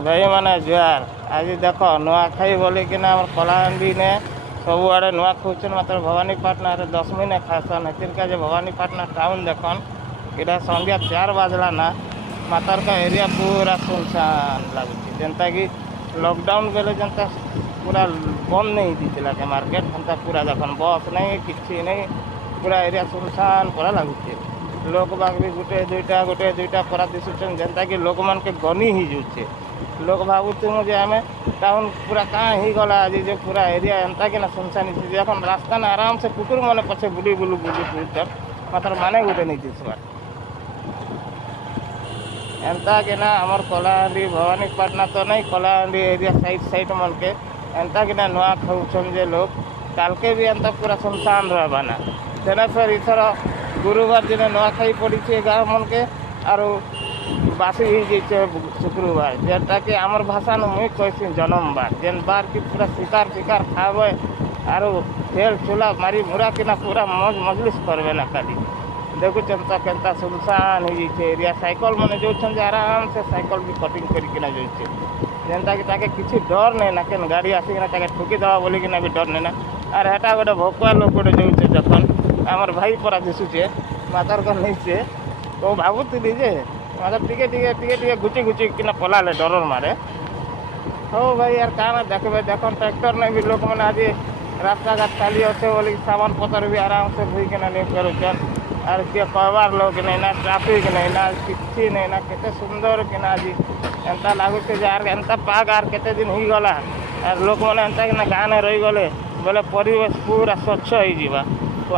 भाई माने जुआर आज देख नुआखाई बोलिकिना कलाहांडी ने सबुआड़े नुआ खुचन मात्र भवानीपाटना 10 मिनट खासन हेतिरका जे भवानीपाटना टाउन देखन इटा संध्या 4 बाजला ना मातर का एरिया पूरा सुनसान लगुच जेनता कि लॉकडाउन बेले जनता पूरा बंद नहीं दीला के मार्केट जनता पूरा देखन बस नहीं किसी नहीं पूरा एरिया सुनसान पूरा लगुच लोक बाग भी गोटे दुईटा पूरा दिशुचन जेनता कि लोक मान के गनी ही जुचे लोग भावुँ जे आम टाउन पूरा कहाँ ही गला आज जो पूरा एरिया एंता कि ना सुनसान देखो रास्ता ना आराम से कुकुर मैंने पछे बुली बुलू बुली मात्र माने गोटे नहीं दिसबार एंता कि ना आमर कलाहांडी भवानीपाटना तो नहीं कलाहांडी एरिया साइड मन के एंता कि ना नुआ खाऊन जे लोग काल के भी एंता पूरा सुनसान रहबाना तेना फिर इथर गुरुवार दिन नुआखाई पड़ी गाँव मन के आरो बासी हो शुक्रवार जेनटा कि आमर भाषा न मुई कहसी जन्म बार जेन बार की पूरा शिकार खावे आरो तेल चूल्हा मारी मुरा किना पूरा मौज मजलिस करवे ना खाली देखु चंता केंता सुनसान हो एरिया साइकिल मैंने जो आराम से साइकिल भी कटिंग करना जाइए जेनता कि ताके किसी डर नहीं ना केन गाड़ी आसिकिना ताके ठुकी देवा बोलिकिना भी डर नहीं ना आर हेटा गोटे भकुआ लोक गोटे जाऊे जखन आमर भाई परा दिशुचे मातार का नहीं से तो भावुली जे मतलब टिके घुची किना पलाले डर मारे हो भाई यार क्या देखबे देखन ट्रैक्टर ने भी लोक मैंने आज रास्ता घाट खाली अच्छे बोली सामान पतर भी आराम से भूकिना नहीं करुचन आर किए कहबार लोग नहीं ना ट्राफिक नहीं ना किसी नहीं ना केते सुंदर किना आज एंता लगुचे यार एंता पाग आर केते दिन ही गला आर लोक मैंने एंता कि ना गाँव रही गले बोले परिवेश पूरा स्वच्छ हो